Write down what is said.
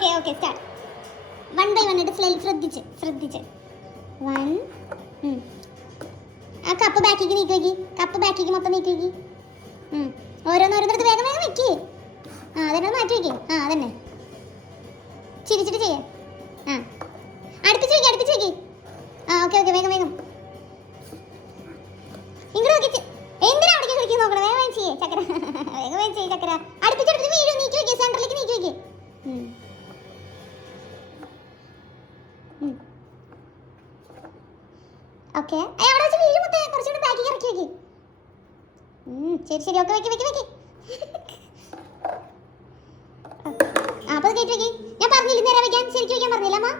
Okay okay start. 1 by 1 ശ്രദ്ധിച്ച് ശ്രദ്ധിച്ച്. 1. ആ കപ്പ് ബാക്കിക്ക് നീക്കി വെക്കി. കപ്പ് ബാക്കിക്ക് മൊത്തം നീക്കി വെക്കി. ഓരോന്നോരോന്നെടുത്ത് വേഗം വേഗം വെക്കി. ആ അതന്നെ മാറ്റി വെക്കി. ആ അതന്നെ ചിരിച്ചിട്ട് ചെയ്യേ. ആ അടുപ്പിച്ച് വെക്കി അടുപ്പിച്ച് വെക്കി. ആ ഓക്കെ ഓക്കെ വേഗം വേഗം ഇങ്ങോട്ട് നോക്കി. എന്തിനാ അവിടേക്ക് കളിക്കാൻ നോക്കണം? വേഗം വേഗം ചെയ്യേ ചക്കര. വേഗം വേഗം ചെയ്യേ ചക്കര. അടുപ്പിച്ചെടുത്ത് വീഴും. നീക്കി വെക്കി. സെൻറ്ററിലേക്ക് നീക്കി വെക്കി. ഓക്കെ അവിടെ വെച്ച് വീഴും. മുത്തേ കുറച്ചുകൂടി ബാക്കിൽ ഇറക്കി വെക്കി. ശരി ശരി ഓക്കെ വെക്കി വെക്കി വെക്കി. അപ്പോൾ കയറ്റി വെക്കി. ഞാൻ പറഞ്ഞില്ല നേരെ വെക്കാൻ. ശരിക്കും വെക്കാൻ പറഞ്ഞില്ല അമ്മ.